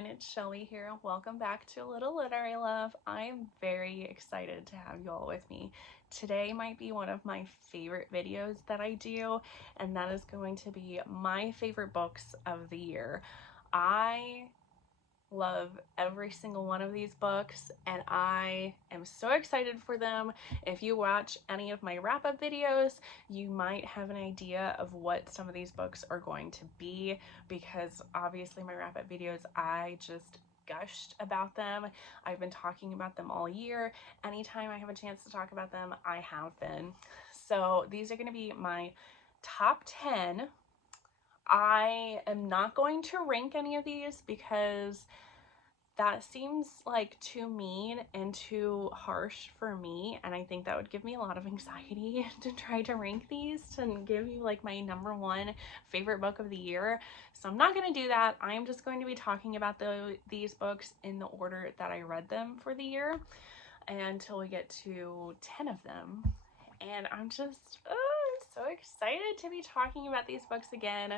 everyone, it's Shelby here. Welcome back to A Little Literary Love. I'm very excited to have you all with me. Today might be one of my favorite videos that I do, and that is going to be my favorite books of the year. I love every single one of these books and I am so excited for them. If you watch any of my wrap-up videos, you might have an idea of what some of these books are going to be, because obviously my wrap-up videos, I just gushed about them. I've been talking about them all year. Anytime I have a chance to talk about them, I have been. So these are going to be my top 10. I am not going to rank any of these because that seems like too mean and too harsh for me, and I think that would give me a lot of anxiety to try to rank these and give you like my number one favorite book of the year. So I'm not going to do that. I'm just going to be talking about these books in the order that I read them for the year until we get to 10 of them. And I'm just so excited to be talking about these books again,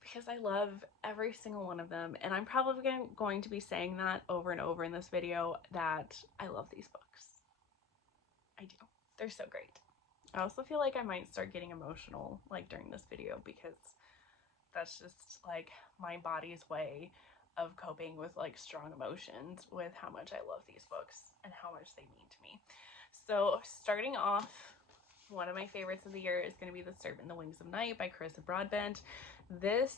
because I love every single one of them, and I'm probably going to be saying that over and over in this video, that I love these books. I do. They're so great. I also feel like I might start getting emotional like during this video, because that's just like my body's way of coping with like strong emotions with how much I love these books and how much they mean to me. So starting off, one of my favorites of the year is going to be The Serpent and the Wings of Night by Carissa Broadbent. This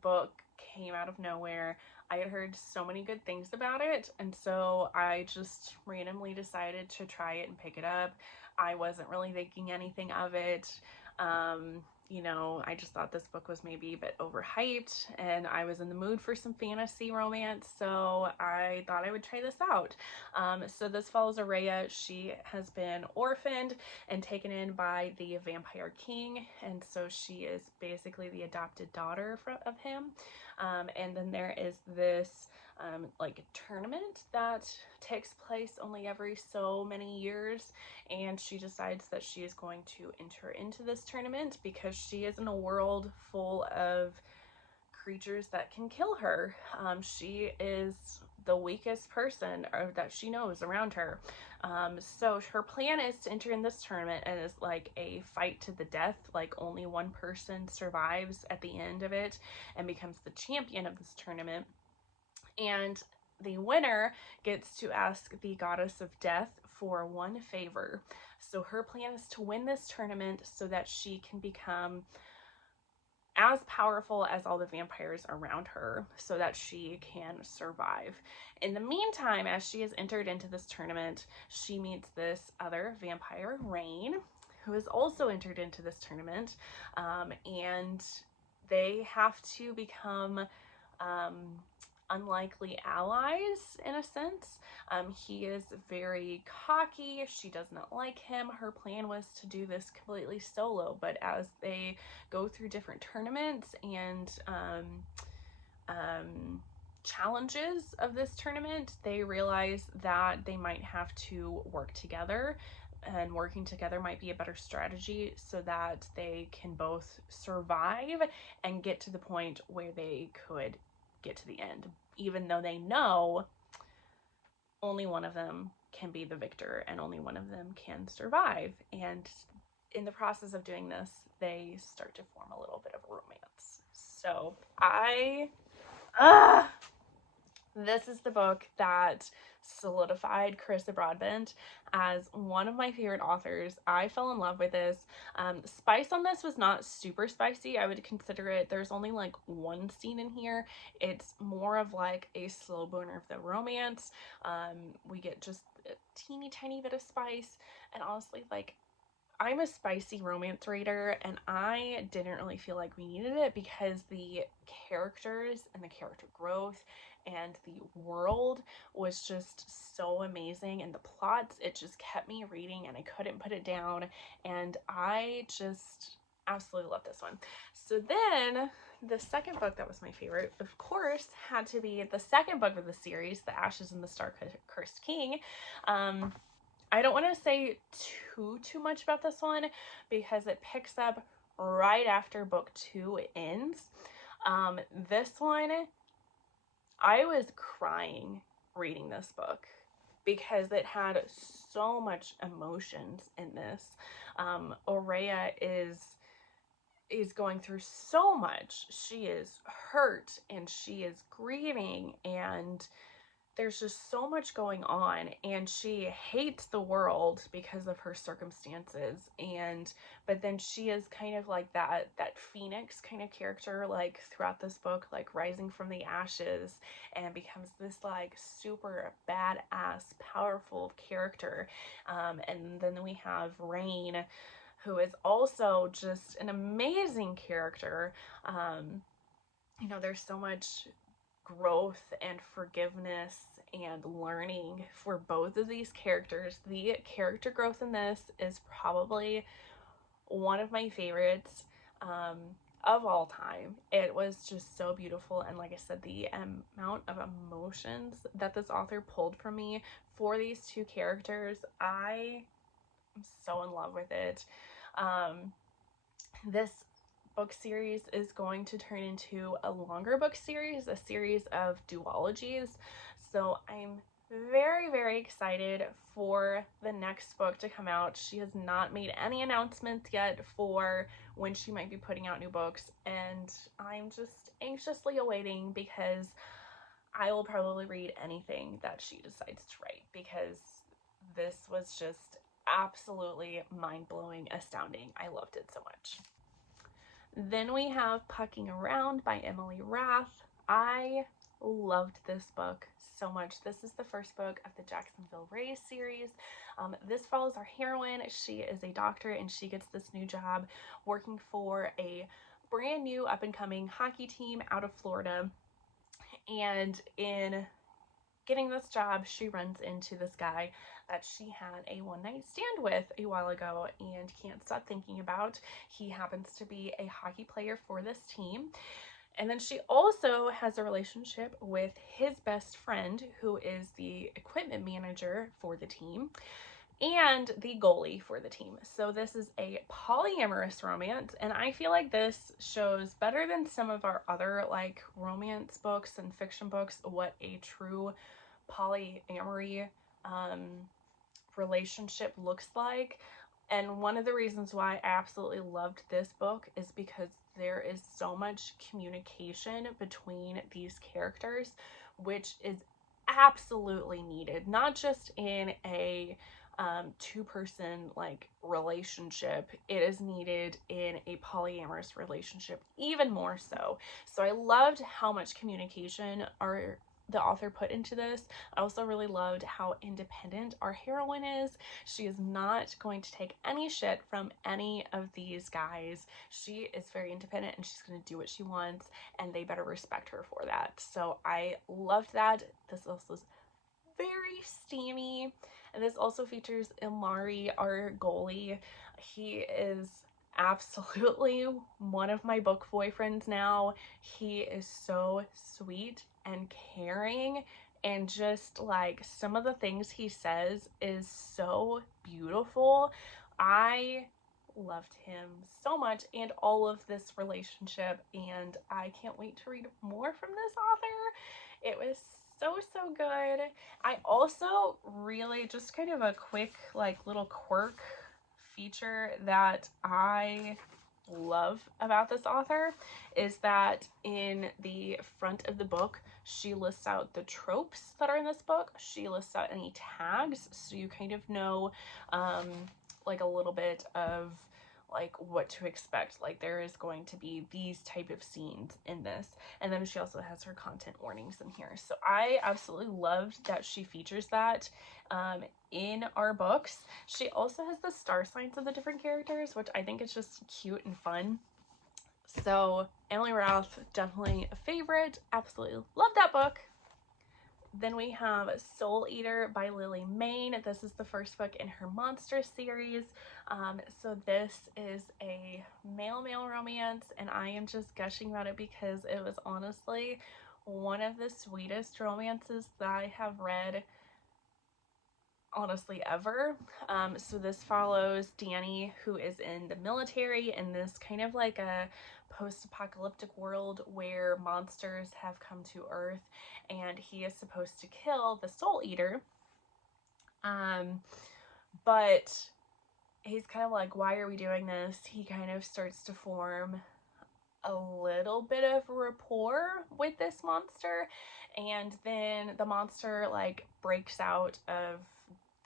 book came out of nowhere. I had heard so many good things about it, and so I just randomly decided to try it and pick it up. I wasn't really thinking anything of it. You know, I just thought this book was maybe a bit overhyped, and I was in the mood for some fantasy romance, so I thought I would try this out. So this follows Araya. She has been orphaned and taken in by the vampire king, and so she is basically the adopted daughter of him. And then there is this like tournament that takes place only every so many years, and she decides that she is going to enter into this tournament because she is in a world full of creatures that can kill her. She is the weakest person that she knows around her. So her plan is to enter in this tournament, and it's like a fight to the death. Like only one person survives at the end of it and becomes the champion of this tournament. And the winner gets to ask the goddess of death for one favor. So her plan is to win this tournament so that she can become as powerful as all the vampires around her, so that she can survive. In the meantime, as she has entered into this tournament, she meets this other vampire, Mayne, who has also entered into this tournament, and they have to become unlikely allies in a sense. He is very cocky. She does not like him. Her plan was to do this completely solo, but as they go through different tournaments and challenges of this tournament, they realize that they might have to work together, and working together might be a better strategy so that they can both survive and get to the point where they could get to the end, even though they know only one of them can be the victor and only one of them can survive. And in the process of doing this, they start to form a little bit of a romance. So this is the book that solidified Carissa Broadbent as one of my favorite authors. I fell in love with this. Spice on this was not super spicy. I would consider it, there's only like one scene in here. It's more of like a slow burner of the romance. We get just a teeny tiny bit of spice, and honestly, like, I'm a spicy romance reader, and I didn't really feel like we needed it because the characters and the character growth and the world was just so amazing, and the plots, it just kept me reading and I couldn't put it down, and I just absolutely love this one. So then the second book that was my favorite, of course, had to be the second book of the series, The Ashes and the Star-Cursed King. I don't want to say too much about this one because it picks up right after book 2 ends. This one I was crying reading this book because it had so much emotions in this. Aurea is going through so much. She is hurt and she is grieving, and there's just so much going on, and she hates the world because of her circumstances. And but then she is kind of like that phoenix kind of character, like throughout this book, like rising from the ashes and becomes this like super badass powerful character. And then we have Rain, who is also just an amazing character. You know, there's so much growth and forgiveness and learning for both of these characters. The character growth in this is probably one of my favorites of all time. It was just so beautiful, and like I said, the amount of emotions that this author pulled from me for these two characters, I am so in love with it. This book series is going to turn into a longer book series, a series of duologies. So I'm very, very excited for the next book to come out. She has not made any announcements yet for when she might be putting out new books, and I'm just anxiously awaiting, because I will probably read anything that she decides to write, because this was just absolutely mind-blowing, astounding. I loved it so much. Then we have Pucking Around by Emily Rath. I loved this book so much. This is the first book of the Jacksonville Rays series. This follows our heroine. She is a doctor, and she gets this new job working for a brand new up-and-coming hockey team out of Florida. And in getting this job, she runs into this guy that she had a one-night stand with a while ago and can't stop thinking about. He happens to be a hockey player for this team. And then she also has a relationship with his best friend, who is the equipment manager for the team and the goalie for the team. So this is a polyamorous romance, and I feel like this shows better than some of our other like romance books and fiction books what a true polyamory relationship looks like. And one of the reasons why I absolutely loved this book is because there is so much communication between these characters, which is absolutely needed, not just in a two-person like relationship. It is needed in a polyamorous relationship even more so. So I loved how much communication the author put into this. I also really loved how independent our heroine is. She is not going to take any shit from any of these guys. She is very independent, and she's going to do what she wants, and they better respect her for that. So I loved that. This also is very steamy. And this also features Imari, our goalie. He is absolutely one of my book boyfriends now. He is so sweet and caring, and just like some of the things he says is so beautiful. I loved him so much and all of this relationship, and I can't wait to read more from this author. It was so good. I also really, just kind of a quick like little quirk feature that I love about this author is that in the front of the book she lists out the tropes that are in this book. She lists out any tags, so you kind of know like a little bit of like what to expect. Like there is going to be these type of scenes in this, and then she also has her content warnings in here. So I absolutely loved that she features that in our books. She also has the star signs of the different characters, which I think is just cute and fun. So Emily Rath, definitely a favorite. Absolutely love that book. Then we have Soul Eater by Lily Mayne. This is the first book in her monster series. So this is a male-male romance, and I am just gushing about it because it was honestly one of the sweetest romances that I have read honestly ever. So this follows Danny, who is in the military in this kind of like a post-apocalyptic world where monsters have come to Earth, and he is supposed to kill the Soul Eater. But he's kind of like, why are we doing this? He kind of starts to form a little bit of rapport with this monster, and then the monster like breaks out of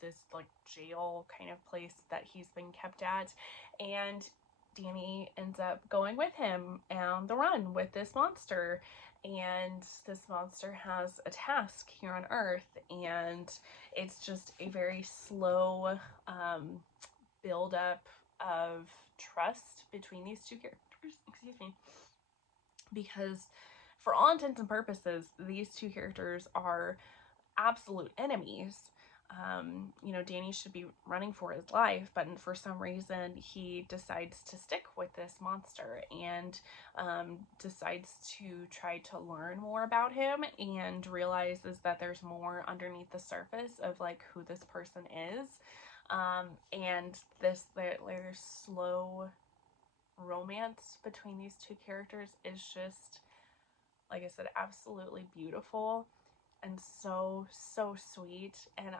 this like jail kind of place that he's been kept at, and Danny ends up going with him on the run with this monster. And this monster has a task here on Earth, and it's just a very slow build up of trust between these two characters. Excuse me. Because for all intents and purposes, these two characters are absolute enemies. You know, Danny should be running for his life, but for some reason he decides to stick with this monster, and decides to try to learn more about him, and realizes that there's more underneath the surface of like who this person is. And there's slow romance between these two characters is just, like I said, absolutely beautiful and so sweet. And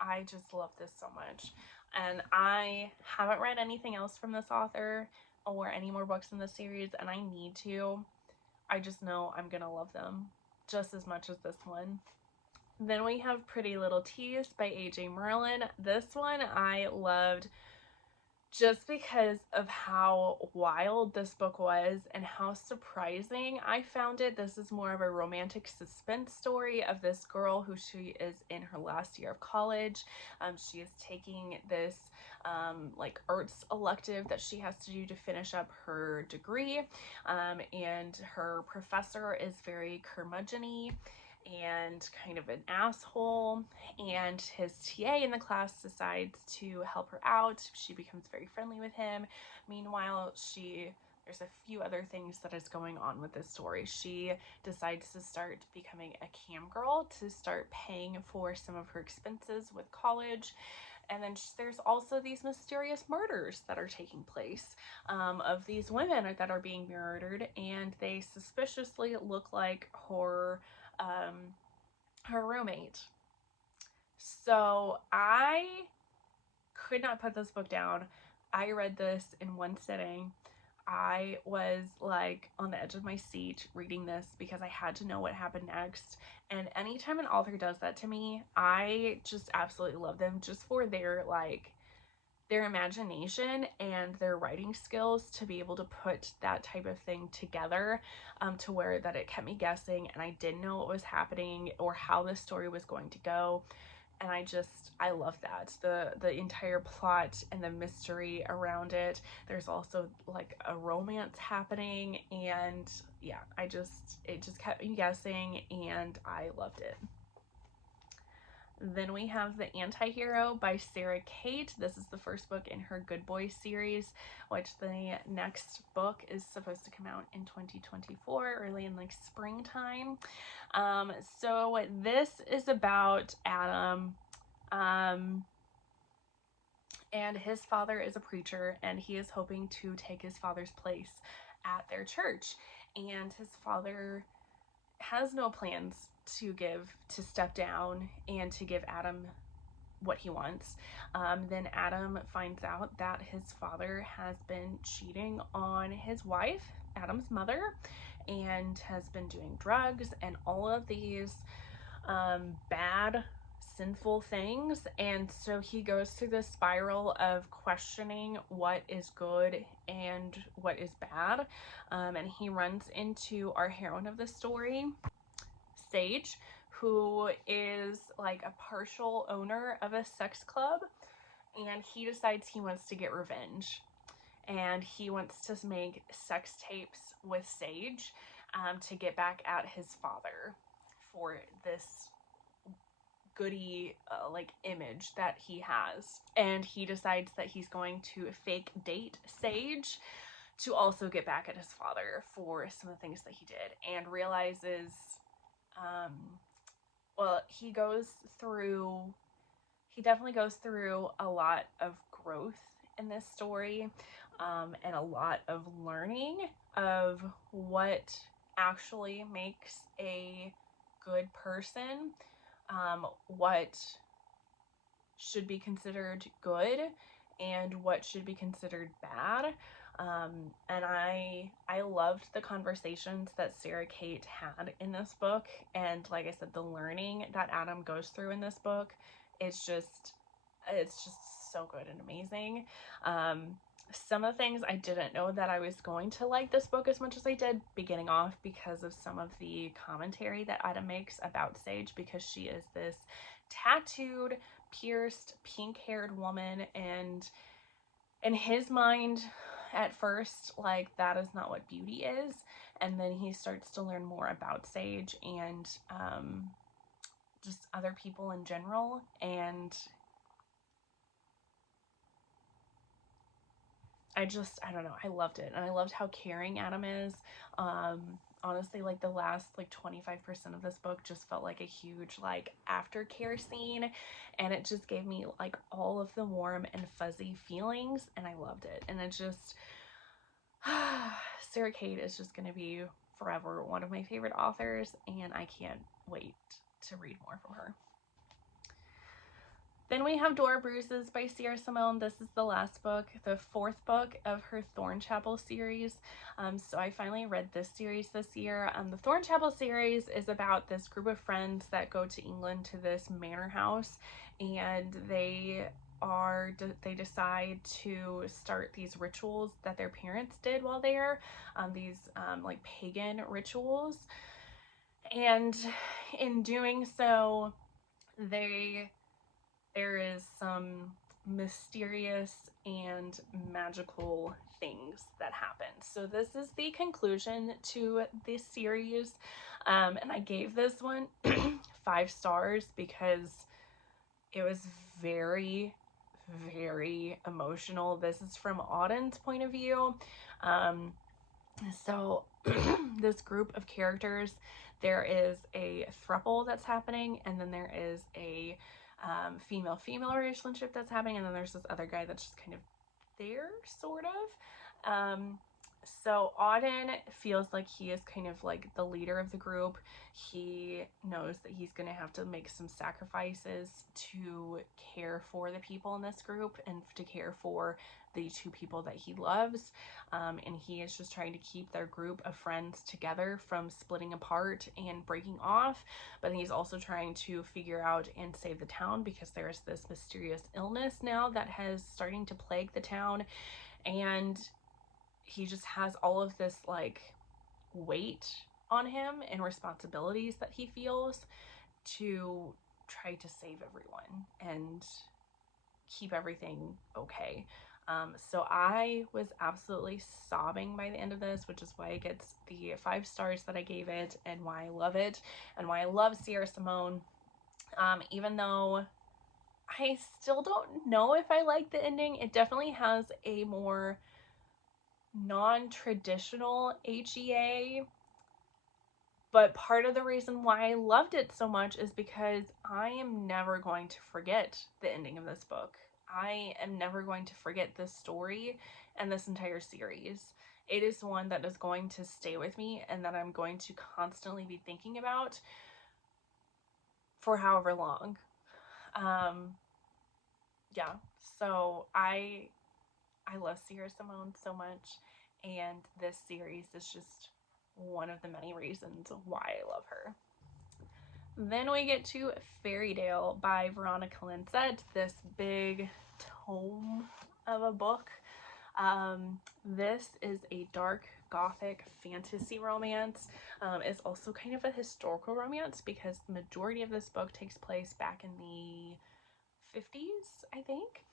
I just love this so much. And I haven't read anything else from this author or any more books in the series, and I need to. I just know I'm gonna love them just as much as this one. Then we have Pretty Little Tease by AJ Merlin. This one I loved just because of how wild this book was and how surprising I found it. This is more of a romantic suspense story of this girl who she is in her last year of college. She is taking this like arts elective that she has to do to finish up her degree, and her professor is very curmudgeon-y and kind of an asshole, and his TA in the class decides to help her out. She becomes very friendly with him. Meanwhile, there's a few other things that is going on with this story. She decides to start becoming a cam girl to start paying for some of her expenses with college. And then there's also these mysterious murders that are taking place, of these women that are being murdered, and they suspiciously look like her roommate. So I could not put this book down. I read this in one sitting. I was like on the edge of my seat reading this because I had to know what happened next. And anytime an author does that to me, I just absolutely love them, just for their imagination and their writing skills to be able to put that type of thing together, to where that it kept me guessing and I didn't know what was happening or how the story was going to go. And I love that. The entire plot and the mystery around it. There's also like a romance happening, and yeah, it just kept me guessing and I loved it. Then we have The Antihero by Cate. This is the first book in her Good Boy series, which the next book is supposed to come out in 2024, early in like springtime. So this is about Adam, and his father is a preacher, and he is hoping to take his father's place at their church. And his father has no plans to step down and to give Adam what he wants. Then Adam finds out that his father has been cheating on his wife, Adam's mother, and has been doing drugs and all of these bad, sinful things. And so he goes through this spiral of questioning what is good and what is bad. And he runs into our heroine of the story, Sage, who is like a partial owner of a sex club, and he decides he wants to get revenge, and he wants to make sex tapes with Sage, to get back at his father for this goody like image that he has. And he decides that he's going to fake date Sage to also get back at his father for some of the things that he did, and realizes, well, he goes through he definitely goes through a lot of growth in this story, and a lot of learning of what actually makes a good person, what should be considered good and what should be considered bad. And I loved the conversations that Sarah Cate had in this book, and like I said, the learning that Adam goes through in this book, it's just so good and amazing. Some of the things I didn't know that I was going to like this book as much as I did beginning off, because of some of the commentary that Adam makes about Sage, because she is this tattooed, pierced, pink-haired woman, and in his mind at first, like, that is not what beauty is. And then he starts to learn more about Sage and just other people in general, and I don't know, I loved it. And I loved how caring Adam is. Honestly, like, the last, like, 25% of this book just felt like a huge, like, aftercare scene, and it just gave me, like, all of the warm and fuzzy feelings, and I loved it. And it just, Sarah Cate is just gonna be forever one of my favorite authors, and I can't wait to read more from her. Then we have Dora Bruises by Simone. This is the last book, the 4th book of her Thornchapel series. So I finally read this series this year. The Thornchapel series is about this group of friends that go to England to this manor house, and they decide to start these rituals that their parents did while there, these like pagan rituals. And in doing so, there is some mysterious and magical things that happen. So this is the conclusion to this series, and I gave this one 5 stars because it was very, very emotional. This is from Auden's point of view. So this group of characters, there is a throuple that's happening, and then there is a female-female relationship that's happening, and then there's this other guy that's just kind of there, sort of. So Auden feels like he is kind of like the leader of the group. He knows that he's going to have to make some sacrifices to care for the people in this group and to care for the 2 people that he loves. And he is just trying to keep their group of friends together from splitting apart and breaking off. But he's also trying to figure out and save the town, because there's this mysterious illness now that has starting to plague the town. And he just has all of this, like, weight on him and responsibilities that he feels to try to save everyone and keep everything okay. So I was absolutely sobbing by the end of this, which is why it gets the 5 stars that I gave it, and why I love it, and why I love Simone. Even though I still don't know if I like the ending, it definitely has a more non-traditional HEA, but part of the reason why I loved it so much is because I am never going to forget the ending of this book. I am never going to forget this story and this entire series. It is one that is going to stay with me and that I'm going to constantly be thinking about for however long. Yeah, so I love Simone so much, and this series is just one of the many reasons why I love her. Then we get to Fairydale by Veronica Lancet, this big tome of a book. This is a dark gothic fantasy romance. It's also kind of a historical romance, because the majority of this book takes place back in the 50s, I think.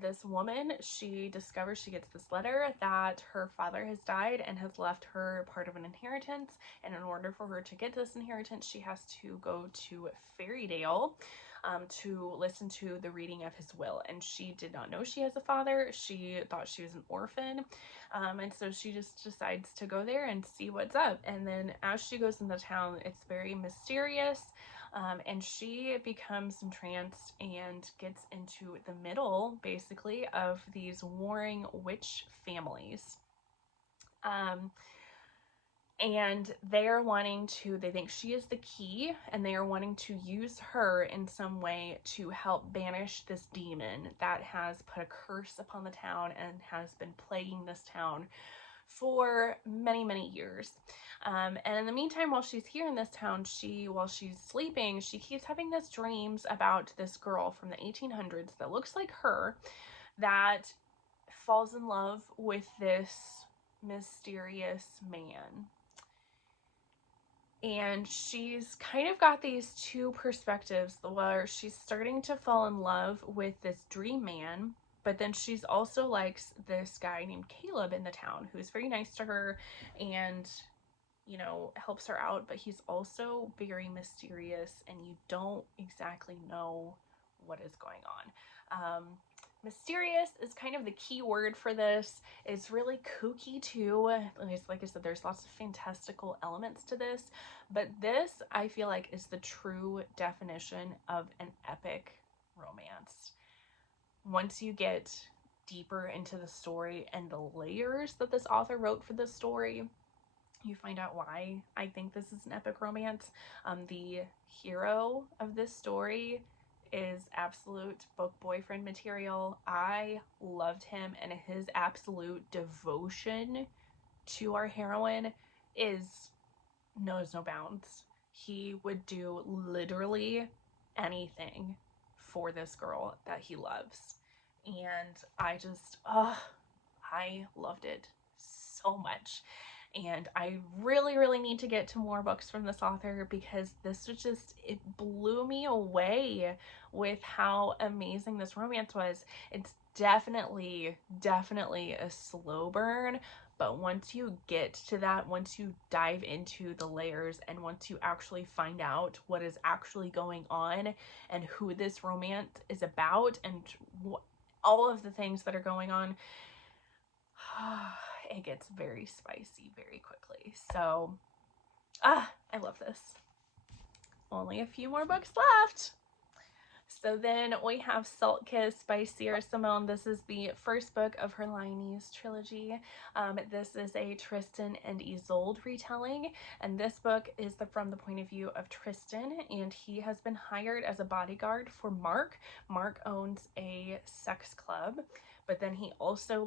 This woman, she discovers, she gets this letter that her father has died and has left her part of an inheritance, and in order for her to get this inheritance, she has to go to Fairydale to listen to the reading of his will. And she did not know she has a father. She thought she was an orphan, and so she just decides to go there and see what's up. And then as she goes in the town, it's very mysterious. And she becomes entranced and gets into the middle, basically, of these warring witch families. And they think she is the key, and they are wanting to use her in some way to help banish this demon that has put a curse upon the town and has been plaguing this town for many, many years. And in the meantime, while she's here in this town, while she's sleeping, she keeps having these dreams about this girl from the 1800s that looks like her, that falls in love with this mysterious man. And she's kind of got these two perspectives where she's starting to fall in love with this dream man, but then she's also likes this guy named Caleb in the town who's very nice to her and, you know, helps her out, but he's also very mysterious and you don't exactly know what is going on. Mysterious is kind of the key word for this. It's really kooky too. Like I said, there's lots of fantastical elements to this, but this, I feel like, is the true definition of an epic romance. Once you get deeper into the story and the layers that this author wrote for this story, you find out why I think this is an epic romance. The hero of this story is absolute book boyfriend material. I loved him, and his absolute devotion to our heroine knows no bounds. He would do literally anything for this girl that he loves, and I loved it so much. And I really, really need to get to more books from this author, because this was it blew me away with how amazing this romance was. It's definitely a slow burn, but once you get to that, once you dive into the layers, and once you actually find out what is actually going on and who this romance is about and all of the things that are going on, it gets very spicy very quickly. So, I love this. Only a few more books left. So then we have Salt Kiss by Simone. This is the first book of her Lyonese trilogy. This is a Tristan and Isolde retelling, and this book is from the point of view of Tristan, and he has been hired as a bodyguard for Mark. Mark owns a sex club, but then he also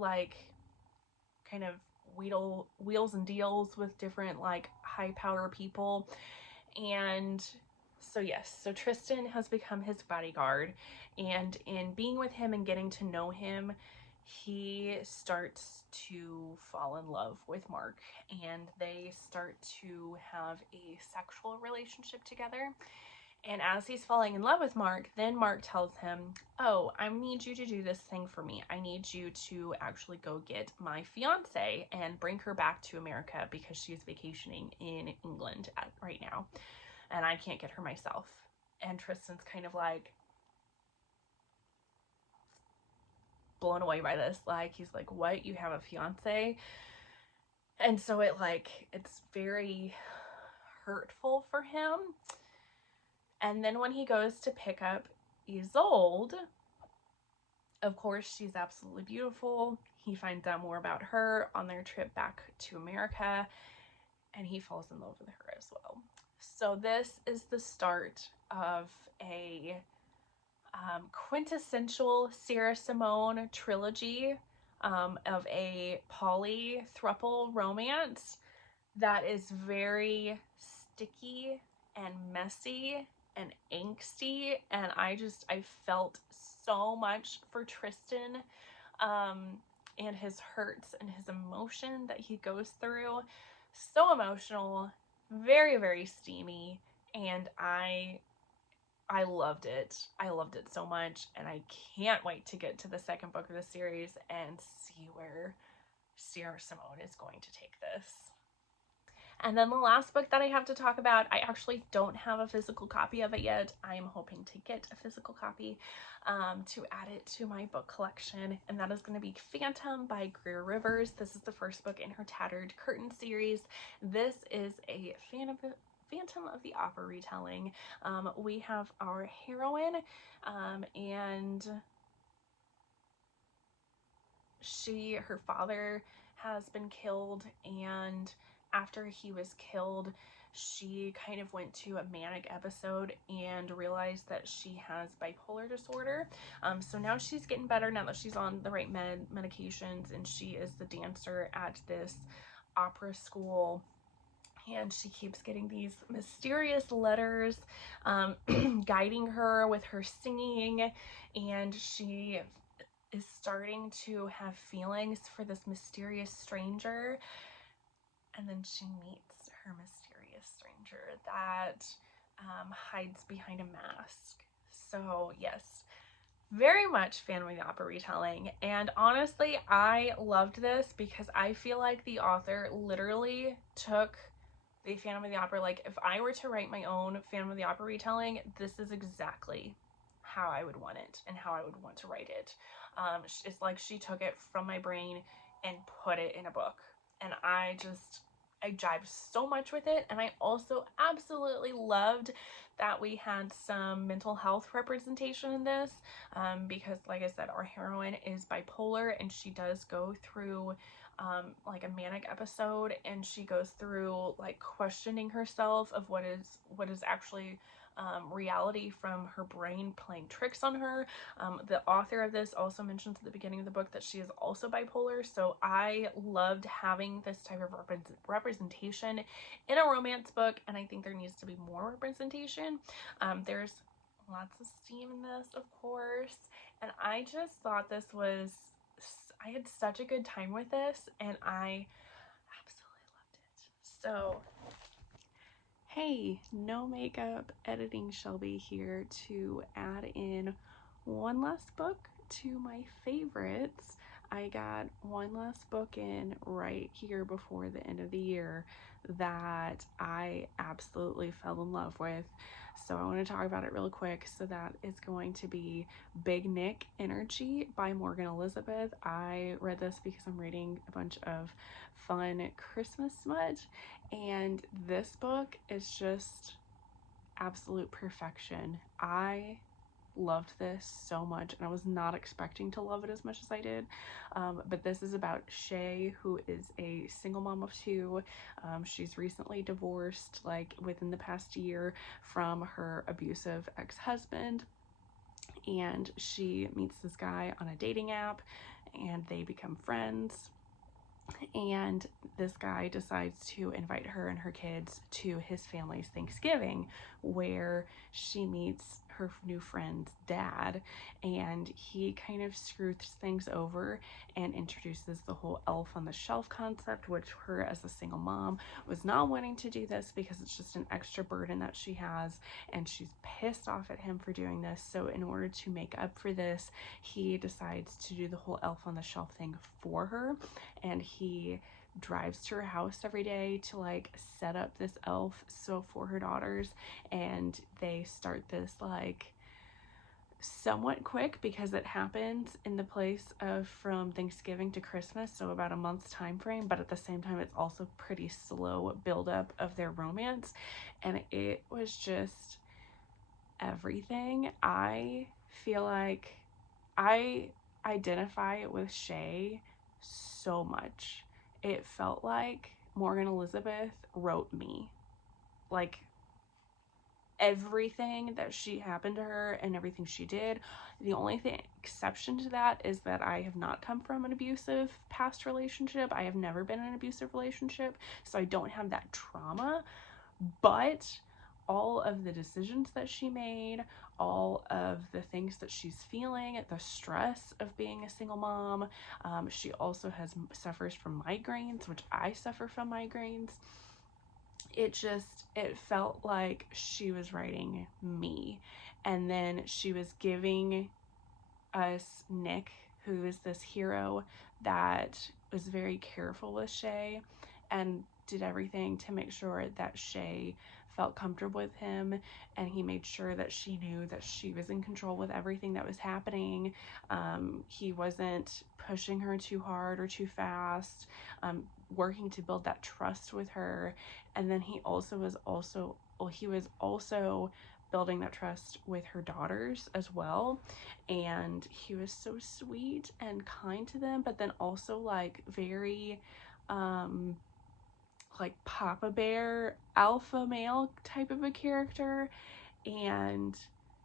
kind of wheels and deals with different high power people. And so yes, so Tristan has become his bodyguard, and in being with him and getting to know him, he starts to fall in love with Mark, and they start to have a sexual relationship together. And as he's falling in love with Mark, then Mark tells him, oh, I need you to do this thing for me. I need you to actually go get my fiance and bring her back to America, because she's vacationing in England right now, and I can't get her myself. And Tristan's kind of blown away by this. He's like, what? You have a fiance? And so it's very hurtful for him. And then when he goes to pick up Isolde, of course, she's absolutely beautiful. He finds out more about her on their trip back to America, and he falls in love with her as well. So this is the start of a quintessential Simone trilogy, of a poly-thruple romance that is very sticky and messy and angsty, and I felt so much for Tristan, and his hurts and his emotion that he goes through. So emotional, very, very steamy, and I loved it. I loved it so much, and I can't wait to get to the second book of the series and see where Simone is going to take this. And then the last book that I have to talk about, I actually don't have a physical copy of it yet. I am hoping to get a physical copy to add it to my book collection, and that is going to be Phantom by Greer Rivers. This is the first book in her Tattered Curtain series. This is a Phantom of the Opera retelling. We have our heroine, and her father has been killed, and after he was killed, she kind of went to a manic episode and realized that she has bipolar disorder. So now she's getting better now that she's on the right medications, and she is the dancer at this opera school. And she keeps getting these mysterious letters guiding her with her singing, and she is starting to have feelings for this mysterious stranger. And then she meets her mysterious stranger that hides behind a mask. So yes, very much Phantom of the Opera retelling. And honestly, I loved this because I feel like the author literally took the Phantom of the Opera, like if I were to write my own Phantom of the Opera retelling, this is exactly how I would want it and how I would want to write it. It's like she took it from my brain and put it in a book, and I jived so much with it. And I also absolutely loved that we had some mental health representation in this, because like I said, our heroine is bipolar, and she does go through like a manic episode, and she goes through like questioning herself of what is actually reality from her brain playing tricks on her. The author of this also mentions at the beginning of the book that she is also bipolar, so I loved having this type of representation in a romance book, and I think there needs to be more representation. There's lots of steam in this, of course, and I just thought I had such a good time with this, and I absolutely loved it. So hey, no makeup editing Shelby here to add in one last book to my favorites. I got one last book in right here before the end of the year that I absolutely fell in love with. So I want to talk about it real quick. So that is going to be Big Nick Energy by Morgan Elizabeth. I read this because I'm reading a bunch of fun Christmas smut, and this book is just absolute perfection. I loved this so much, and I was not expecting to love it as much as I did. But this is about Shay, who is a single mom of two. She's recently divorced, like within the past year, from her abusive ex-husband, and she meets this guy on a dating app, and they become friends. And this guy decides to invite her and her kids to his family's Thanksgiving, where she meets her new friend's dad, and he kind of screws things over and introduces the whole elf on the shelf concept, which her as a single mom was not wanting to do this because it's just an extra burden that she has, and she's pissed off at him for doing this. So in order to make up for this, he decides to do the whole elf on the shelf thing for her, and he drives to her house every day to like set up this elf so for her daughters, and they start this like somewhat quick because it happens in the place of from Thanksgiving to Christmas, so about a month's time frame, but at the same time it's also pretty slow buildup of their romance, and it was just everything. I feel like I identify with Shay so much. It felt like Morgan Elizabeth wrote me. Like everything that she happened to her and everything she did. The only exception to that is that I have not come from an abusive past relationship. I have never been in an abusive relationship, so I don't have that trauma. But all of the decisions that she made, all of the things that she's feeling, the stress of being a single mom. She also suffers from migraines, which I suffer from migraines. It felt like she was writing me. And then she was giving us Nick, who is this hero that was very careful with Shay and did everything to make sure that Shay felt comfortable with him, and he made sure that she knew that she was in control with everything that was happening. He wasn't pushing her too hard or too fast, working to build that trust with her. And then he was also building that trust with her daughters as well. And he was so sweet and kind to them, but then also like very like Papa Bear alpha male type of a character, and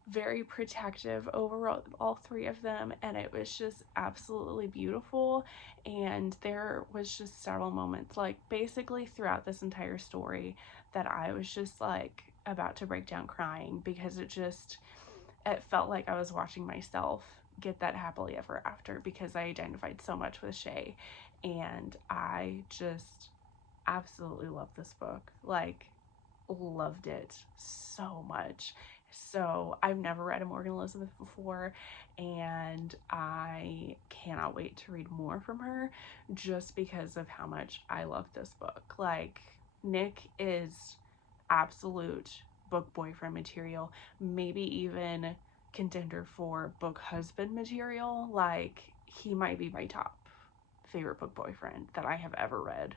very protective over all three of them. And it was just absolutely beautiful. And there was just several moments, like basically throughout this entire story, that I was just like about to break down crying, because it felt like I was watching myself get that happily ever after, because I identified so much with Shay. And I just absolutely love this book, like loved it so much. So I've never read a Morgan Elizabeth before, and I cannot wait to read more from her, just because of how much I love this book. Like, Nick is absolute book boyfriend material, maybe even contender for book husband material. Like, he might be my top favorite book boyfriend that I have ever read.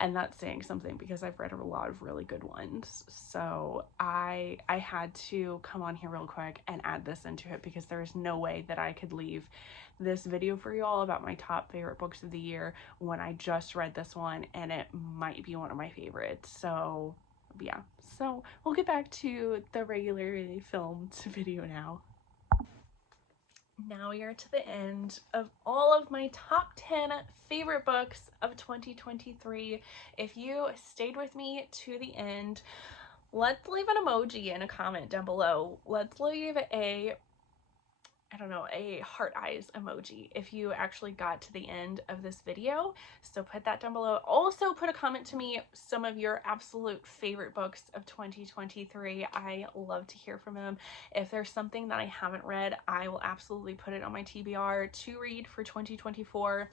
And that's saying something, because I've read a lot of really good ones. So I had to come on here real quick and add this into it, because there is no way that I could leave this video for y'all about my top favorite books of the year when I just read this one, and it might be one of my favorites. So yeah, so we'll get back to the regularly filmed video now. Now we are to the end of all of my top 10 favorite books of 2023. If you stayed with me to the end, let's leave an emoji in a comment down below. Let's leave a heart eyes emoji if you actually got to the end of this video. So put that down below. Also put a comment to me some of your absolute favorite books of 2023. I love to hear from them. If there's something that I haven't read, I will absolutely put it on my TBR to read for 2024.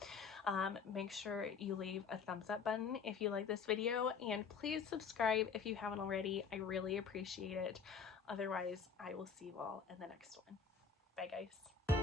Make sure you leave a thumbs up button if you like this video, and please subscribe if you haven't already. I really appreciate it. Otherwise, I will see you all in the next one. Bye guys.